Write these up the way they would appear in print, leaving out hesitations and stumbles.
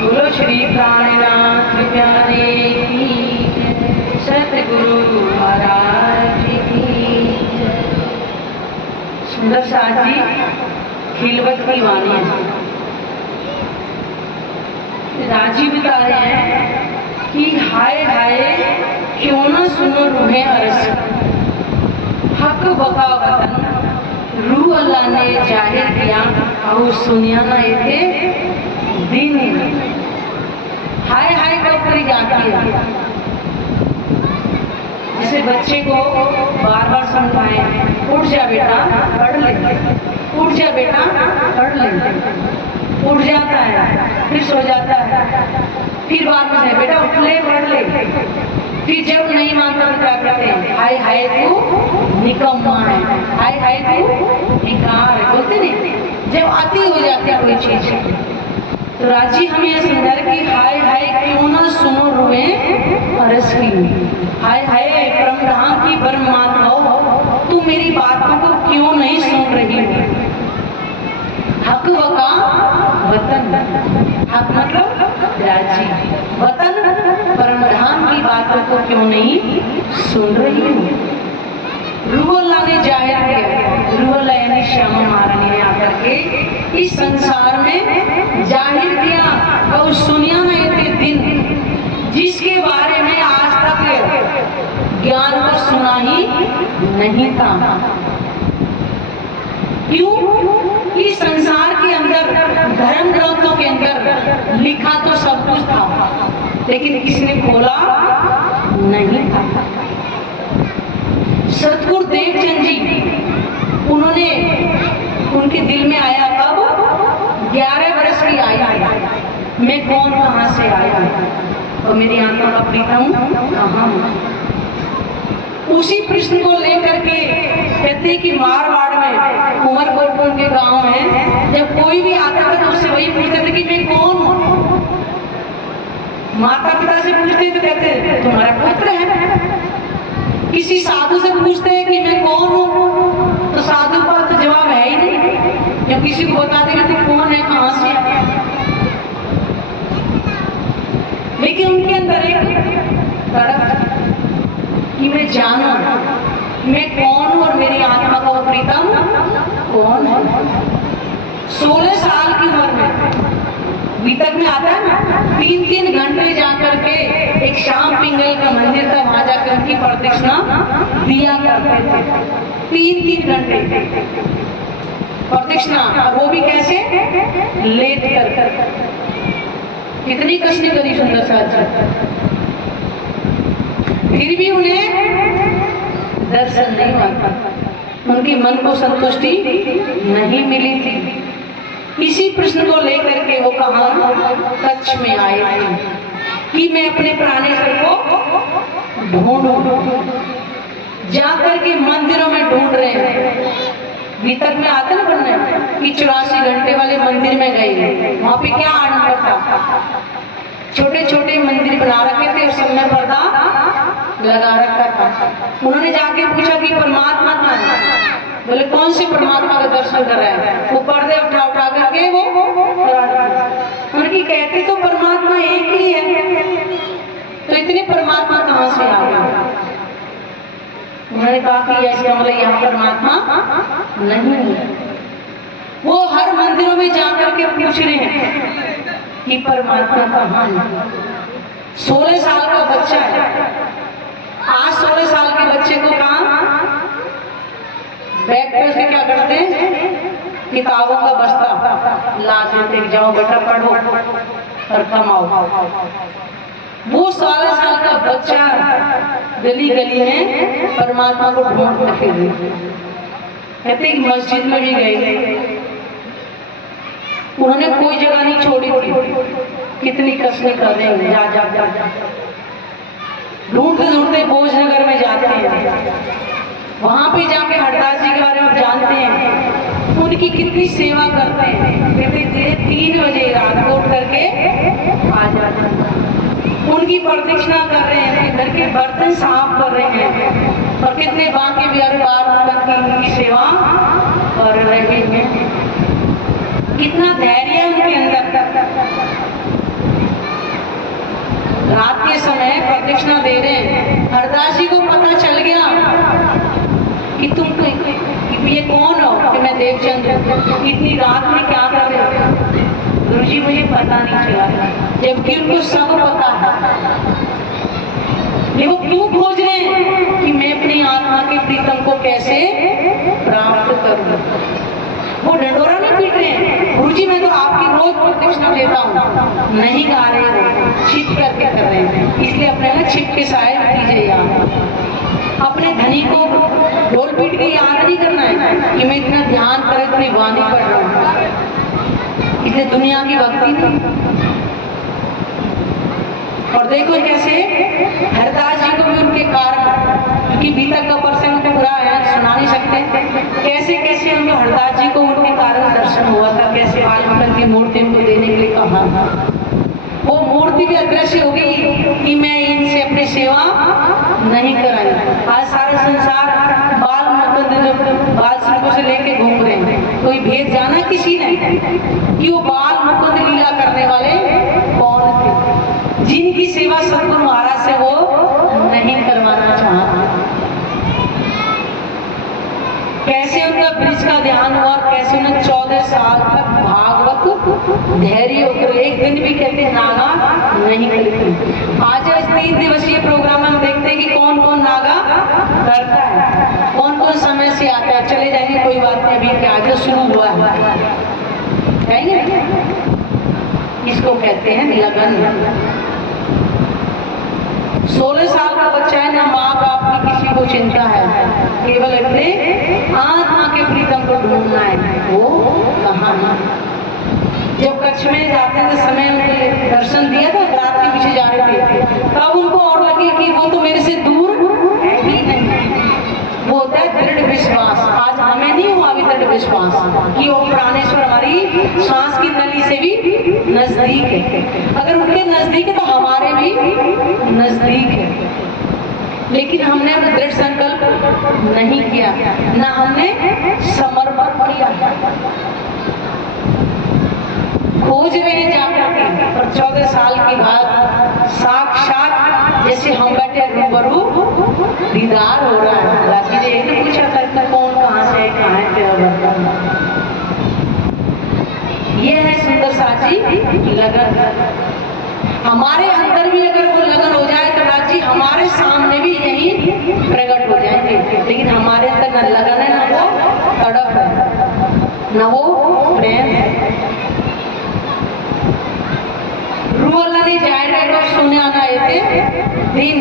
बोलो श्री प्राणनाथ प्यारे की सतगुरु महाराज की। सुंदर साथ जी खिलवत की वाणी है। राजी बता रहे हैं कि हाय हाय क्यों ना सुनो रूहे अरस, हक बका वतन रूह अल्लाह ने जाहिर किया और सुनिया ना थे दिन। हाय हाय कब करी जाती है। जैसे बच्चे को बार बार समझाएं, उठ जा बेटा पढ़ ले, उठ जा बेटा पढ़ ले, उठ जाता है फिर सो जाता है, फिर बात में बेटा उठ ले पढ़ ले, फिर जब नहीं मानता तो क्या कहते हैं, हाय हाय तू निकम्मा है, हाय हाय तू निकार है, बोलते नहीं। जब आती हो जाती है कोई चीज तो राजी हमें यह समझा रहे कि हाय हाय क्यों ना सुनो रुए अरस की। हाय हाय परमधाम की परमात्मा तू मेरी बातों को क्यों नहीं सुन रही है। हक वका वतन, हक मतलब राजी, वतन परमधाम की बातों को क्यों नहीं सुन रही हूँ। रूह अल्लाह ने जाहिर किया, रूह अल्लाह यानी श्यामा महारानी ने आकर के इस संसार में जाहिर किया और सुनिया में थे दिन जिसके बारे में आज तक ज्ञान को सुना ही नहीं था। क्यों? इस संसार के अंदर धर्म ग्रंथों के अंदर लिखा तो सब कुछ था लेकिन किसने खोला नहीं था। सतगुरु देवचंद जी उन्होंने उनके दिल में आया कब 11 वर्ष की आई मैं कौन कहां से आया और मेरी आत्मा का प्रीतम कहां। उसी प्रश्न को लेकर के कहते कि मारवाड़ में उमरकोट उनके गांव में जब कोई भी आता था तो उससे वही पूछते थे कि मैं कौन हूं। माता पिता से पूछते तो कहते तुम्हारा पुत्र है। किसी साधु से पूछते हैं कि मैं कौन हूं तो साधु का तो जवाब है ही नहीं। जब किसी को बताते कि तू कौन है कहां से आया, लेकिन उनके अंदर एक तड़प कि मैं जानूं मैं कौन हूं और मेरी आत्मा का वो प्रीतम कौन है। 16 साल की उम्र में बीतक में आता है ना 3-3 घंटे जाकर के एक श्याम पिंगल का मंदिर था वहां जाकर उनकी प्रदक्षिणा दिया करते थे। 3-3 घंटे प्रदक्षिणा, वो भी कैसे लेट कर। कितनी कष्ट करी सुंदर साथ, फिर भी उन्हें दर्शन नहीं हुआ, उनके मन को संतुष्टि नहीं मिली थी। इसी प्रश्न को लेकर के वो कहां कच्छ में आए थे कि मैं अपने प्राणेश्वर को ढूंढूं। जाकर के मंदिरों में ढूंढ रहे हैं। बीतक में आते ना बनने कि 84 घंटे वाले मंदिर में गए, वहां पे क्या आनंद था। छोटे छोटे मंदिर बना रखे थे, उस समय पर्दा लगा रखा था। उन्होंने जाके पूछा कि परमात्मा कहाँ है। बोले कौन से परमात्मा का दर्शन कर रहे हैं। वो पर्दे उठा उठा करके वो उनकी कहते तो परमात्मा एक ही है, तो इतने परमात्मा कहाँ से आ गए। उन्होंने कहा कि ऐसा मतलब यहाँ परमात्मा नहीं है। वो हर मंदिरों में जाकर के पूछ रहे हैं कि परमात्मा कहाँ है। 16 साल का बच्चा है। आज 16 साल के बच्चे को कहाँ बैग पे उसके क्या करते हैं, किताबों का बस्ता ला देते, जाओ बेटा पढ़ो और कमाओ। वो 16 साल का बच्चा गली गली में परमात्मा को ढूंढते फिर कहते मस्जिद में भी गए थे, उन्होंने कोई जगह नहीं छोड़ी थी। कितनी कष्ट कर रहे हैं, जा जा जा जा ढूंढते ढूंढते भोजनगर में जाते हैं। वहां पे जाके हरदास जी के बारे में जानते हैं, उनकी कितनी सेवा करते हैं। कहते 3 बजे रात को उठ करके आ जाते हैं, उनकी प्रदक्षिणा कर रहे हैं, घर के बर्तन साफ कर रहे हैं और कितने बाकी बिहार बार उनकी सेवा कर रहे हैं। कितना धैर्य है उनके अंदर। इतनी रात में क्या कर रहे थे? गुरुजी मुझे पता नहीं चला, जबकि उनको सब पता है। वो क्यों खोज रहे हैं कि मैं अपनी आत्मा के प्रीतम को कैसे प्राप्त करूं? वो ढंढोरा नहीं पीट रहे हैं, गुरुजी मैं तो आपकी रोज प्रदक्षिणा लेता हूँ, नहीं गा रहे हो, छिप करके कर रहे हैं। इसलिए अपने ना छिप के शायद कीजिए याद। अपने धनी को ढोल पीट के याद नहीं करना है कि मैं इतना ध्यान कर इतनी वाणी पढ़ रहा हूँ। इसलिए दुनिया की भक्ति नहीं। और देखो कैसे हरदास जी को भी उनके कारण, क्योंकि बीतक का प्रसंग पूरा है, सुना नहीं सकते, कैसे कैसे उनको हरदास जी को उनके कारण दर्शन हुआ था, कैसे वाल्मीकि की मूर्ति उनको देने के लिए कहा था। वो मूर्ति भी अदृश्य हो गई कि मैं इनसे अपनी सेवा नहीं कराई। आज सारा संसार बाल मुकुंद जो बाल सिंह से लेके घूम रहे हैं, कोई भेद जाना किसी ने कि वो बाल मुकुंद लीला करने वाले कौन थे, जिनकी सेवा सतगुरु महाराज से वो नहीं करवाना चाहता। कैसे उनका ब्रिज का ध्यान हुआ, कैसे उन्हें 14 साल तक भागवत धैर्य होकर एक दिन भी कहते नागा नहीं करते। आज इस 3 दिवसीय प्रोग्राम में हम देखते हैं कि कौन कौन नागा करता है, कौन कौन समय से आता है। चले जाएंगे, कोई बात नहीं, अभी क्या जो शुरू हुआ है कहेंगे, इसको कहते हैं लगन। 16 साल का बच्चा है, ना माँ बाप की किसी को चिंता है, केवल अपने आत्मा के प्रीतम को ढूंढना है। वो कहाँ है? जब कच्छ में जाते थे समय उनके दर्शन दिया था, रात के पीछे जा रहे थे, तब उनको और लगे कि वो तो मेरे से दूर है ही नहीं। वो होता है दृढ़ विश्वास। आज हमें नहीं हुआ अभी दृढ़ विश्वास कि वो प्राणेश्वर हमारी सांस की नली से भी नजदीक है। अगर उनके नजदीक है तो हमारे भी नजदीक है, लेकिन हमने दृढ़ संकल्प नहीं किया, ना हमने समर्पण किया। खोज रहे जाकर और 14 साल के बाद साक्षात जैसे हम बैठे रूबरू दीदार हो रहा है। राजी ने यही पूछा था कौन कहाँ से कहाँ है तेरा। ये है सुंदर साची लगन। हमारे अंदर भी अगर वो लगन हो जाए तो राजी हमारे सामने भी यही प्रकट हो जाएंगे। लेकिन हमारे अंदर न लगन है, ना वो तड़प है, न वो प्रेम है। रूअल्लाह ने जायरा को सुने आना थे दिन,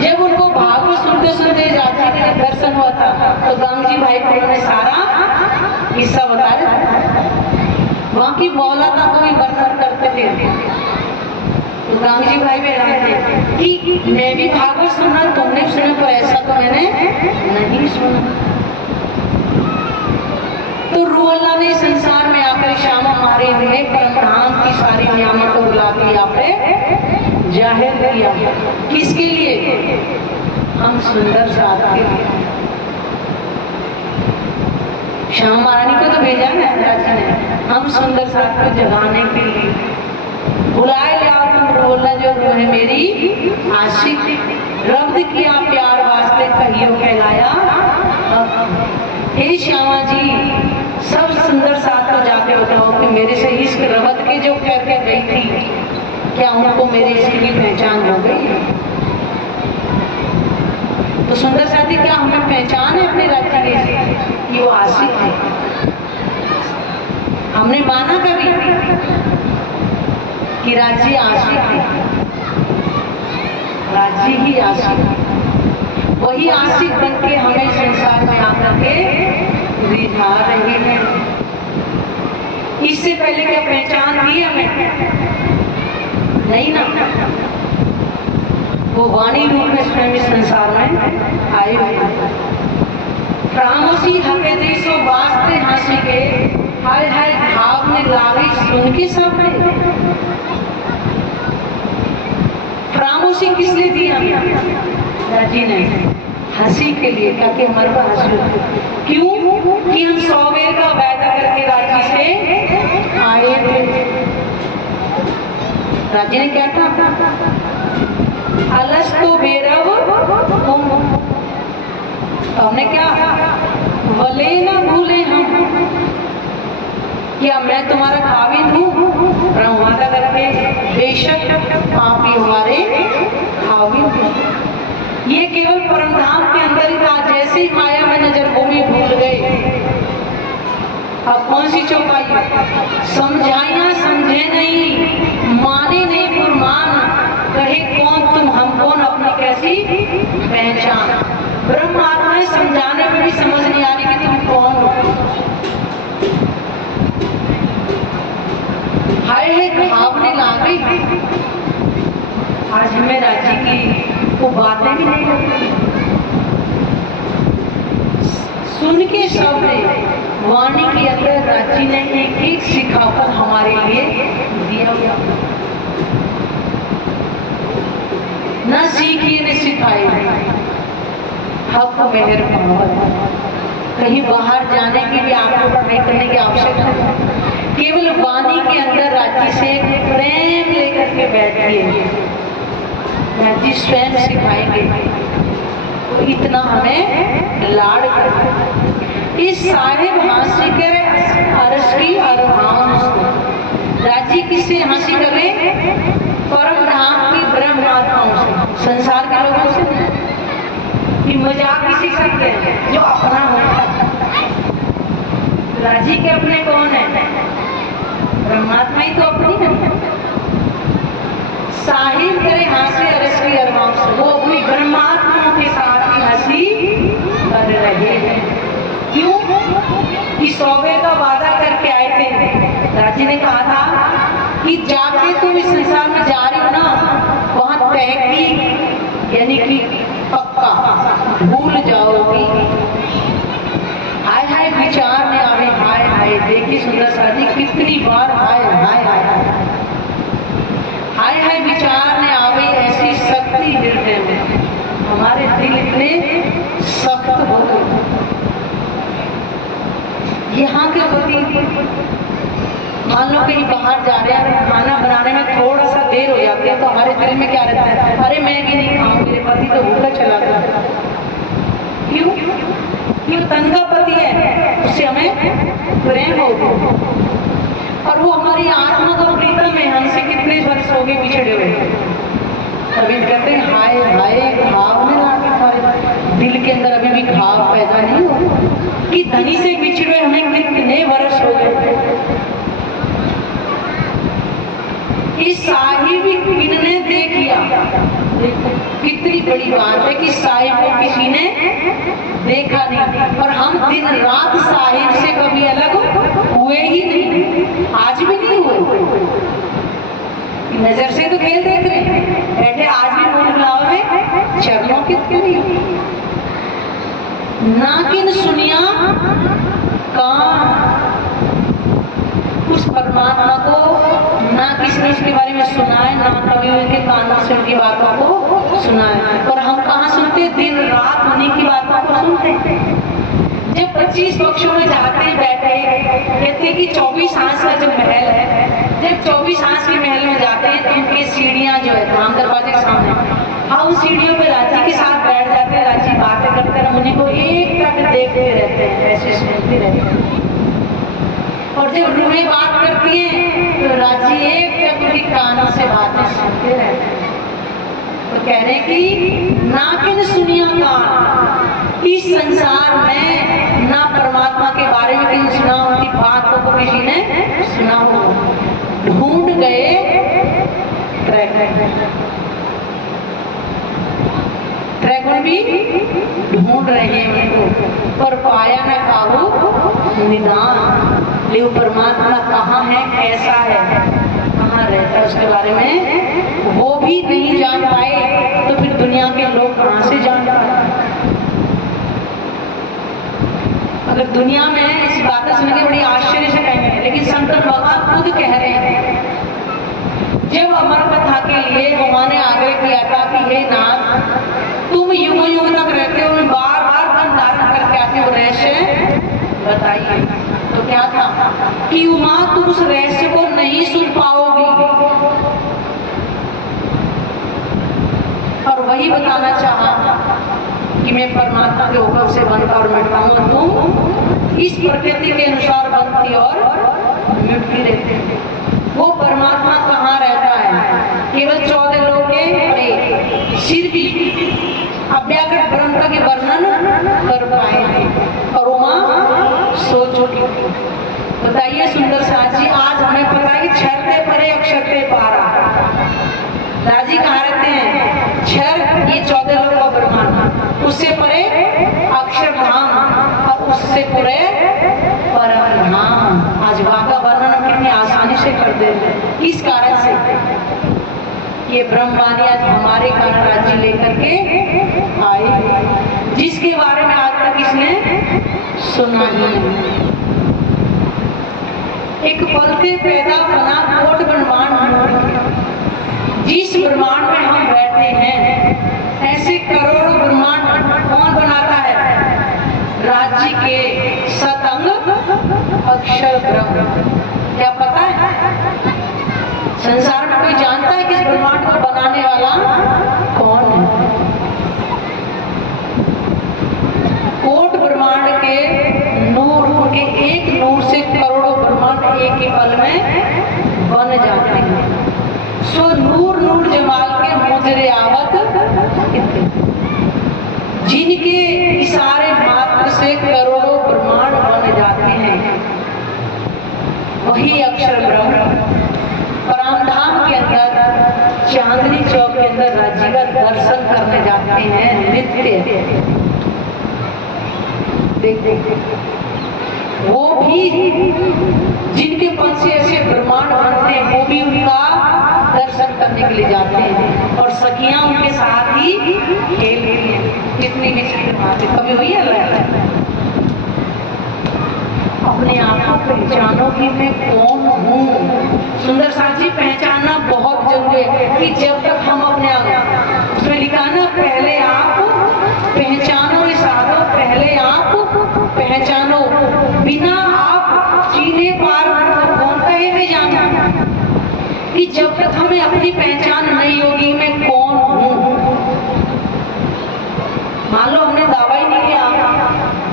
जब उनको भागवत सुनते सुनते राजा के जब दर्शन हुआ था तो गांधी भाई को उन्होंने सारा किस्सा बताया। वहाँ की मौलाना को भी वर्णन करते थे, तो गांधी भाई भी रहते कि मैं भी भागवत सुना, तुमने सुना, तो ऐसा तो मैंने नहीं सुना। तो रूअल्लाह ने संसार में आकर श्यामा हमारे हमने परमधाम की सारी नियामत को बुला के यहाँ पे जाहिर किया। किसके लिए? हम सुंदर साथ के लिए। श्यामा महारानी को तो भेजा ना राजा ने, हम सुंदर साथ को जगाने के लिए। बुलाए लाओ तुम रूअल्लाह जो है मेरी आशिक, रब्द किया प्यार वास्ते कहियो कहलाया। हे श्यामा जी, सब सुंदर साथ को जाके बताओ कि मेरे से इश्क रबत के जो करके गई थी, क्या उनको मेरे इश्क की पहचान हो गई? तो सुंदर साथी क्या हमें पहचान है अपने राज्य के कि वो आशिक है? हमने माना कभी कि राज्य आशिक है? राज्य ही आशिक है। वही आशिक बन के हमें संसार में आकर के रिझा रहे हैं। इससे पहले क्या पहचान दी हमें? नहीं ना। वो वाणी रूप में स्वयं संसार में आए हुए। प्रामोसी हके देशो वास्ते हंसी के, हाय हाय भाव में लागे सुन के सब है। प्रामोसी किस लिए दी हमें? राजी ने हंसी के लिए, ताकि हमारे को हंसी। क्यों? कि हम 100 बेर का वायदा करके राजी से आए थे। राजी ने क्या कहा? अलस तो बेरब तुम। हमने क्या? वले ना भूले हम, क्या मैं तुम्हारा खाविंद हूँ? ब्रह्मादा करके बेशक आप ही हमारे खाविंद हैं। ये केवल परमधाम के अंदर ही था। जैसे ही माया में नजर भूमि भूल गए, अब कौन सी चौपाई? समझाइया समझे नहीं, माने नहीं फुरमान, कहे कौन तुम हम कौन, अपनी कैसी पहचान। ब्रह्म आत्माएं समझाने में भी समझ नहीं आ रही कि तुम कौन हो। हाय है भावने ला गई। आज हमें राजी की वो बातें भी नहीं होती। सुन के सबने वाणी के अंदर राजी ने एक एक सिखाकर हमारे लिए दिया हुआ। न सीखिए न सिखाए, हक मेहर कहीं बाहर जाने की भी आपको पढ़ाई करने की आवश्यकता है। केवल वाणी के अंदर राजी से प्रेम लेकर के बैठिए, राजी स्वयं सिखाएंगे। तो इतना हमें लाड़ कर इस साहेब हंसी करे अरस की राजी किससे हंसी करे? परम धाम की ब्रह्म आत्माओं से, संसार के लोगों से। कि मजाक किसी करते हैं जो अपना होता है। राजी के अपने कौन है? ब्रह्मात्मा ही तो अपनी है। साहिब करे हंसी अरस की अरमाओं से, वो अपनी ब्रह्मात्मा के साथ ही हंसी कर रहे हैं। क्यों? कि सौवे का वादा करके आए थे। राजी ने कहा था कि जाके तुम इस संसार में जा रही हो ना, वहां तहकीक यानी कि पक्का भूल जाओगी। हाय हाय विचार में आवे, हाय हाय देखी सुंदर साथी कितनी बार हाय हाय हाय हाय हाय विचार में आवे ऐसी शक्ति हृदय में। हमारे दिल इतने सख्त हो गए। यहाँ के प्रति मान लो कहीं बाहर जा रहे हैं, खाना बनाने में थोड़ा सा देर हो जाती है तो हमारे दिल में क्या रहता है? अरे मैगी नहीं खाऊं, मेरे पति तो भूखा चला गया। क्यों? क्यों? तन का पति है, उससे हमें प्रेम हो। और वो हमारी आत्मा का प्रीतम है, हमसे कितने वर्ष हो गए बिछड़े हुए। अभी कहते हैं हाय हाय घाव में लाके खाए, दिल के अंदर अभी भी घाव पैदा नहीं हो कि धनी से बिछड़े हमें कितने वर्ष हो गए। इस साहिब किन्ने देख लिया। कितनी बड़ी बात है कि साहिब को किसी ने देखा नहीं, और हम दिन रात साहिब से कभी अलग हुए ही नहीं, आज भी नहीं हुए। नजर से तो खेल देख रहे हैं, बैठे आज भी मूल गुलाब में चरणों कितनी नाकिन सुनिया कहाँ उस परमात्मा को, ना किसी ने उसके बारे में सुना है, ना कभी उनके कानों से उनकी बातों को सुना है। और हम कहाँ सुनते? दिन रात उन्हीं की बातों को सुनते। जब 25 पक्षों में जाते बैठे कहते कि 24 आंच का जो महल है, जब 24 आंच के महल में जाते हैं तो उनकी सीढ़ियां जो है धाम दरवाजे के सामने, हाँ उन सीढ़ियों पे राजी के साथ बैठ जाते हैं। राजी बातें करते हैं, उन्हीं को एक तक देखते रहते हैं, ऐसे सुनते रहते हैं। और जब रूहें बात करती हैं तो राजी एक तक उनकी कानों से बातें सुनते रहते हैं। तो कह रहे कि नाकिन सुनिया कान, इस संसार में ना परमात्मा के बारे में किसी सुना, उनकी बातों को किसी ने सुना हो। ढूंढ गए त्रैगुण भी ढूंढ रहे हैं उनको, पर पाया न काहू निदान। ले परमात्मा कहाँ है, कैसा है, कहाँ रहता है, उसके बारे में वो भी नहीं जान पाए, तो फिर दुनिया के लोग कहाँ से जान पाए? अगर दुनिया में इस बातें सुन के बड़ी आश्चर्य से कहेंगे, लेकिन संत भगवान खुद कह रहे हैं, जब अमर कथा के लिए भगवान ने आग्रह किया था कि हे नाथ तुम युग युग तक रहते हो, बार बार धन धारण करके आते हो, रहस्य बताइए। तो क्या था कि उमा तुम उस रहस्य को नहीं सुन पाओगी, और वही बताना चाहा कि मैं परमात्मा के हुक्म से बनता और मिटता हूँ, तुम इस प्रकृति के अनुसार बनती और लुटती रहती है। वो परमात्मा कहाँ रहता है? केवल 14 लोग के सिर भी अव्याकृत ब्रह्म के वर्णन कर पाए और उमा सो चुकी। बताइए सुंदर साथ जी, आज हमें पता है कि क्षरते परे अक्षरते पारा। राजी कहाँ रहते हैं? क्षर ये 14 लोग का ब्रह्मांड, उससे परे अक्षरधाम और उससे परे परम धाम। आज वहां का वर्णन हम कितनी आसानी से कर देते हैं। किस कारण से? ये ब्रह्मवाणी आज हमारे कारण राज्य लेकर के आए, जिसके बारे में आज तक इसने सुना ही नहीं। एक पलते पैदा बना कोट ब्रह्मांड, जिस ब्रह्मांड में हम बैठे हैं ऐसे करोड़ों ब्रह्मांड कौन बनाता है? राज्य के सतंग अक्षर ब्रह्म। क्या पता है? संसार में कोई जानता है कि इस ब्रह्मांड को बनाने वाला कौन है? कोट ब्रह्मांड के नूर के एक नूर से करोड़ों ब्रह्मांड एक ही पल में बन जाते हैं। सो नूर नूर जमाल के मुजरे आवत, जिनके इशारे मात्र से करोड़ों ब्रह्मांड बन जाते हैं, वही अक्षर ब्रह्म परमधाम के अंदर चांदनी चौक के अंदर राज्य का दर्शन करने जाते हैं नित्य। देख वो भी जिनके पद से ऐसे ब्रह्मांड बनते हैं, वो भी उनका दर्शन करने के लिए जाते हैं और सखियां उनके साथ ही खेलती हैं। कितनी मिश्रित बात है, कभी हुई है? अपने आप को पहचानो कि मैं कौन हूँ। सुंदर साथी, पहचानना बहुत जरूरी है कि जब तक हम अपने आप, उसमें लिखा ना, पहले आप पहचानो रे साधो, पहले आप पहचानो, बिना आप जीने पार कौन कहे मैं जाना। कि जब तक हमें अपनी पहचान नहीं होगी मैं कौन हूँ। मान लो हमने दावा ही नहीं किया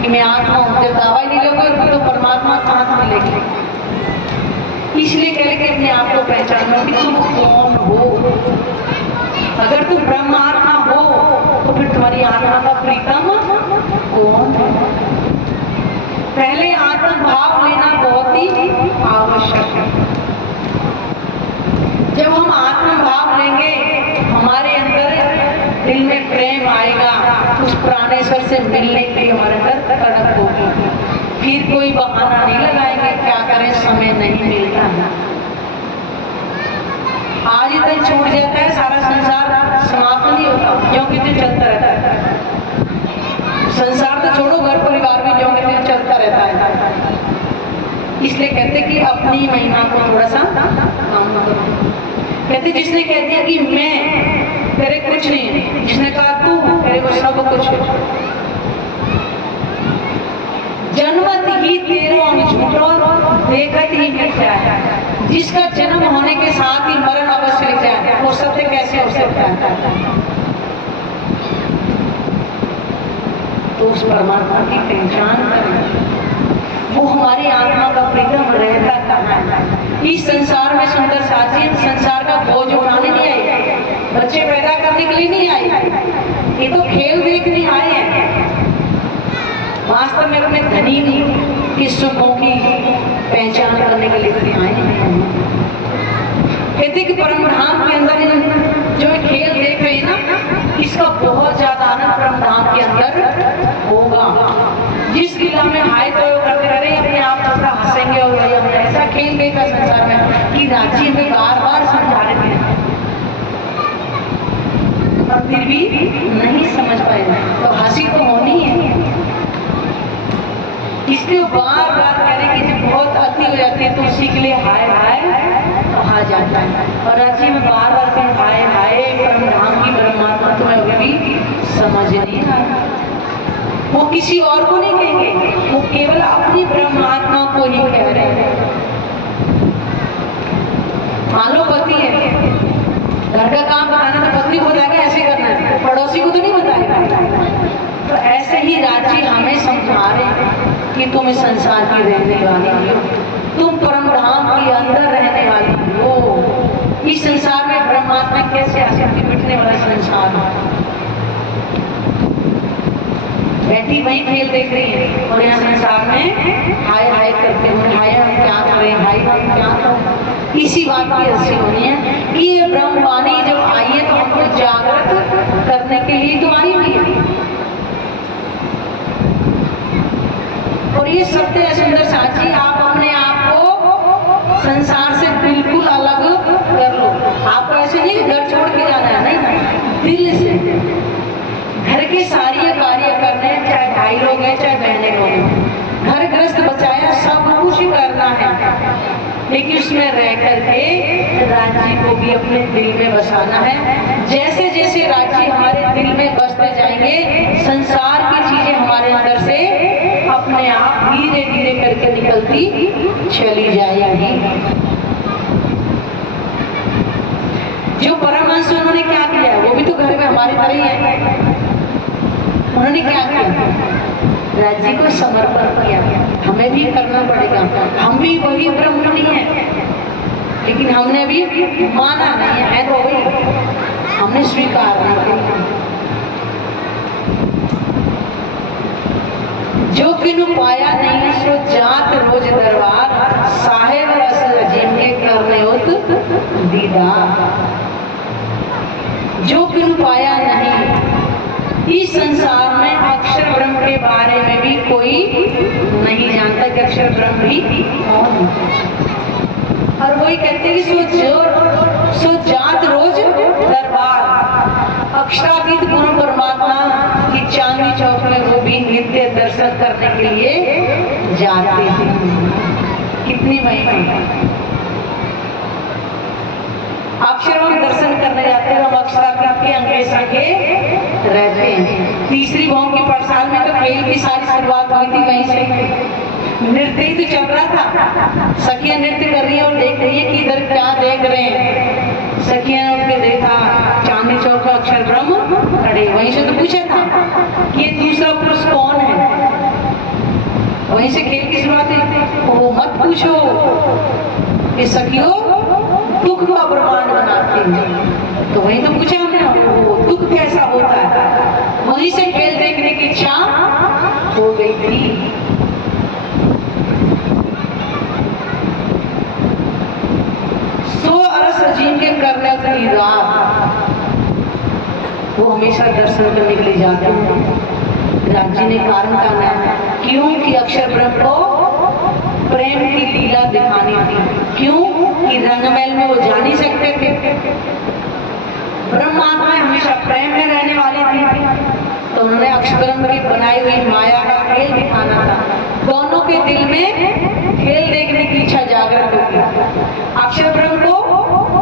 कि मैं आत्मा हूँ, जब दावा ही नहीं लोगे तो परमात्मा कहाँ से मिलेगी? इसलिए कह के अपने आप को पहचानो कि तुम कौन हो। अगर तुम ब्रह्मात्मा हो तो फिर तुम्हारी आत्मा का प्रीतम कौन है? पहले आत्म भाव लेना बहुत ही आवश्यक है। जब हम आत्म भाव लेंगे, हमारे अंदर दिल में प्रेम आएगा, उस प्राणेश्वर से मिलने के लिए हमारे अंदर तड़प होगी। फिर कोई बहाना नहीं लगाएंगे, क्या करें समय नहीं मिलता। आज ही तक छूट जाता है, सारा संसार समाप्त नहीं होता, क्योंकि तो चलता रहता है। संसार तो छोड़ो, घर परिवार भी जो कहते चलता रहता है। इसलिए कहते कि अपनी महिमा को थोड़ा सा काम करो। कहते जिसने कह दिया कि मैं तेरे कुछ नहीं है, जिसने कहा तू तेरे को सब कुछ है, जन्मत ही तेरो झूठो देखत ही मिट जाए। जिसका जन्म होने के साथ ही मरण अवश्य लिख जाए, वो सत्य कैसे हो सकता है? तो उस परमात्मा की पहचान करें, वो हमारी आत्मा का प्रीतम रहता कहाँ है। इस संसार में सुंदर साथी, संसार का बोझ उठाने नहीं आई, बच्चे पैदा करने के लिए नहीं आई, ये तो खेल देखने आए हैं। वास्तव में अपने धनी की सुखों की पहचान करने के लिए आए हैं। कहते कि परमधाम के अंदर जो खेल देख रहे हैं ना, इसका बहुत ज्यादा आनंद परमधाम के अंदर होगा। जिस लीला में हाय तो करते रहे, अपने आप थोड़ा हंसेंगे और ऐसा खेल देखा संसार में कि राज्य में बार बार समझा रहे हैं और फिर भी नहीं समझ पाए, तो हंसी तो होनी है। इसलिए बार बार करें कि जब बहुत अति हो जाती है तो उसी के लिए हाय हाय कहा जाता है। और राज्य में बार बार कहें हाय हाय परमधाम की परमात्मा तुम्हें अभी भी समझ नहीं आया। वो किसी और को नहीं कहेंगे, वो केवल अपनी ब्रह्मात्मा को ही कह रहे हैं। मान लो पति है, घर का काम बताना तो पत्नी को बताएगा ऐसे करना है, पड़ोसी को तो नहीं बताएगा। तो ऐसे ही राज्य हमें समझा रहे हैं कि तुम इस संसार की रहने वाली हो, तुम परम धाम के अंदर रहने वाली वो इस संसार में परमात्मा कैसे आ सकती? मिटने वाला संसार बैठी वही खेल देख रही है और यहाँ संसार में हाय हाय करते हुए हाय हम क्या करें, हाय हम क्या करें। इसी बात की हंसी होनी है कि ये ब्रह्मवाणी जब आई है तो हमको जागृत करने के लिए तो आई हुई है। और ये सत्य है सुंदर साची, आप अपने आप को संसार से बिल्कुल अलग कर लो। आपको ऐसे नहीं घर छोड़ के जाना है, नहीं, दिल से घर के सारे कार्य करने, चाहे भाई लोग हैं चाहे बहने लोग हैं, घर ग्रस्त बचाया सब कुछ करना है, लेकिन उसमें रह करके राज्य को भी अपने दिल में बसाना है। जैसे जैसे राज्य हमारे दिल में बसते जाएंगे संसार की चीजें हमारे अंदर से अपने आप धीरे धीरे करके निकलती चली जाएगी। जो परमहंस उन्होंने क्या किया, वो भी तो घर में हमारी तरह ही है। उन्होंने क्या किया? राज्य को समर्पण किया। हमें भी करना पड़ेगा, हम भी वही ब्रह्मणी हैं, लेकिन हमने भी माना नहीं है तो वही हमने स्वीकार नहीं किया। जो किनु पाया नहीं सो जात रोज दरबार, साहेब रस अजीम के करने उत दीदार। जो किनु पाया नहीं, इस संसार में अक्षर ब्रह्म के बारे में भी कोई नहीं जानता कि अक्षर ब्रह्म भी कौन है। और वही कहते हैं सो जात रोज दरबार, अक्षरातीत गुरु परमात्मा की चांदनी चौक में वो भी नित्य दर्शन करने के लिए जाते हैं। कितनी महिमा। अक्षर हम दर्शन करने जाते हैं, हम अक्षरातीत के अंगे संगे रहते हैं। तीसरी भाव की पाठशाला में तो खेल की सारी शुरुआत हुई थी वहीं से। नृत्य ही तो चल रहा था, सखियां नृत्य कर रही है और देख रही है कि इधर क्या देख रहे हैं। सखियां ने उनके देखा चांदनी चौक का अक्षर ब्रह्म खड़े, वहीं से तो पूछा था कि ये दूसरा पुरुष कौन है। वहीं से खेल की शुरुआत है। वो मत पूछो, ये सखियों दुख का प्रमाण बनाते हैं। तो वहीं तो पूछा हमने वो दुख कैसा होता है। वहीं से खेल देखने की इच्छा हो गई थी। सो अरस अजीम के करने की रात वो हमेशा दर्शन करने के लिए जाते हैं। राजी ने कारण कहना क्यों कि अक्षर ब्रह्म को प्रेम की लीला दिखानी थी। क्यों कि रंगमहल में वो जा नहीं सकते थे, ब्रह्मात्माएं हमेशा प्रेम में रहने वाली थी, तो उन्होंने अक्षर ब्रह्म की बनाई हुई माया का खेल दिखाना था। दोनों के दिल में खेल देखने की इच्छा जागृत होगी। अक्षर ब्रह्म को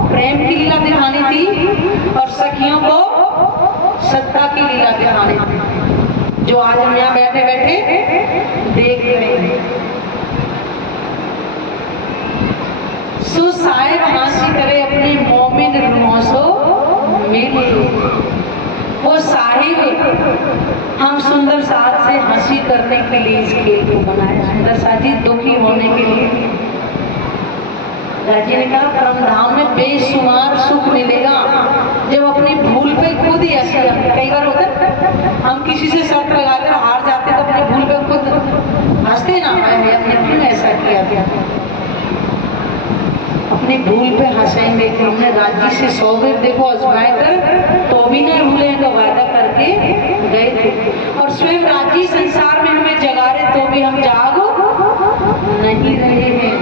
प्रेम की लीला दिखानी थी और सखियों को सत्ता की लीला दिखानी थी, जो आज हम यहाँ बैठे बैठे देख रहे हैं। सो साहेब हांसी करे अपने मोमिन रूहों सो मिल। वो साहिब हम सुंदर साथ से हंसी करने के लिए इस खेल को बनाया। सुंदर साथ जी दुखी होने के लिए। राजी ने कहा परमधाम में बेशुमार सुख मिलेगा जब अपनी भूल पे खुद ही हंसी। कई बार होता है हम किसी से शर्त लगाकर हार जाते तो अपनी भूल पे खुद हंसते ना, हमने क्यों ऐसा किया। अपनी भूल पे हंसेंगे। हमने राजी से 100 बार देखो आजमाए कर तो भी नहीं भूले का वादा करके गए थे, और स्वयं राजी संसार में हमें जगा रहे तो भी हम जाग नहीं रहे हैं।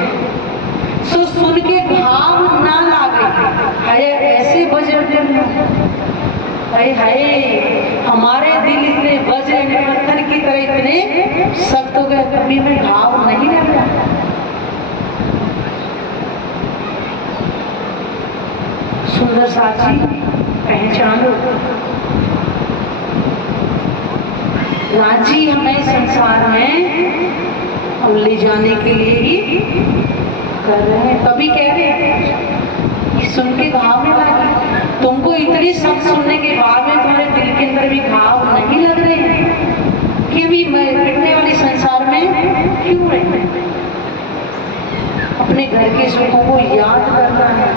सो सुन के घाव ना लागे, हाय ऐसे बजर हाय हाय हमारे दिल इतने वज्र पत्थर की तरह इतने सख्त हो गए, कभी में घाव नहीं लगा। सुंदर साची पहचानो, राजी हमें संसार में हम ले जाने के लिए ही कर रहे हैं। तभी कह रहे हैं कि सुन के घाव नहीं लगे। तुमको इतनी सब सुनने के बाद में तुम्हारे दिल के अंदर भी घाव नहीं लग रहे हैं कि अभी मिटने वाले संसार में क्यों रहे। अपने अपने घर के सुखों को याद करना है।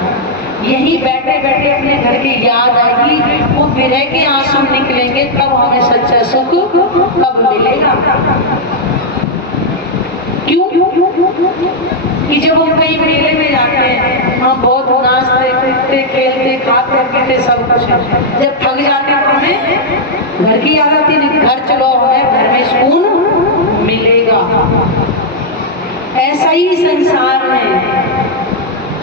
यही बैठे बैठे अपने घर की याद आएगी, वो विरह के आंसू निकलेंगे, तब हमें सच्चा सुख कब मिलेगा। क्यों कि जब हम कहीं मेले में जाते हैं, हम बहुत नाचते कूदते खेलते खाते पीते सब कुछ है, जब थक जाते हैं तो हमें घर की याद आती है। घर चलो, हमें घर में सुकून मिलेगा। ऐसा ही संसार में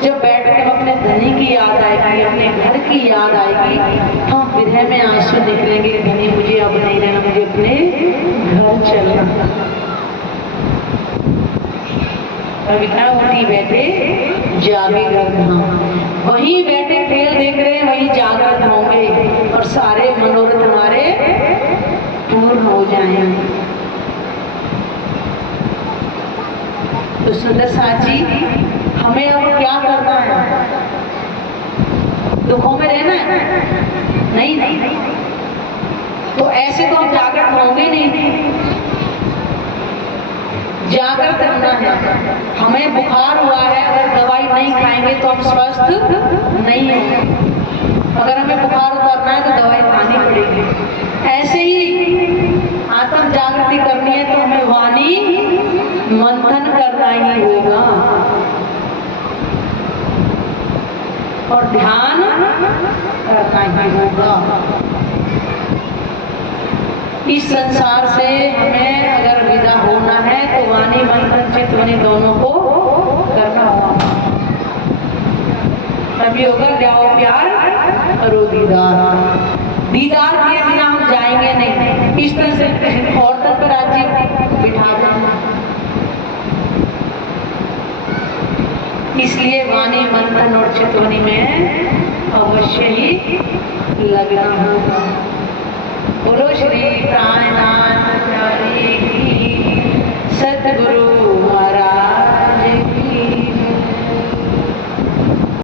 जब बैठ के अपने धनी की याद आएगी, अपने घर की याद आएगी, तो हम विरह में आंसू निकलेंगे, धनी मुझे अब नहीं रहना, मुझे अपने घर चलना। कविता उठी बैठे जागेगा धाम, वहीं बैठे खेल देख रहे, वहीं जागृत होंगे और सारे मनोरथ हमारे पूर्ण हो जाएंगे। तो सुंदर साथ जी, हमें अब क्या करना है? दुखों में रहना है? नहीं। तो ऐसे तो हम जागृत होंगे नहीं, जागृत रहना है। हमें बुखार हुआ है, अगर दवाई नहीं खाएंगे तो हम स्वस्थ नहीं होंगे। अगर हमें बुखार उतरना है तो दवाई खानी पड़ेगी। ऐसे ही आत्म जागृति करनी है तो हमें वाणी मंथन करना ही होगा और ध्यान करना ही होगा। इस संसार से हमें अगर विदा होना है तो वाणी मंथन चित्तवनी दोनों को करना होगा। तभी होगा जाओ प्यार करो दीदार, दीदार किए बिना हम जाएंगे नहीं। इस तरह से औरतों पर राज्य बिठा देना, इसलिए वाणी मंथन और चित्तवनी में अवश्य ही लगना होगा। बोलो श्री प्राण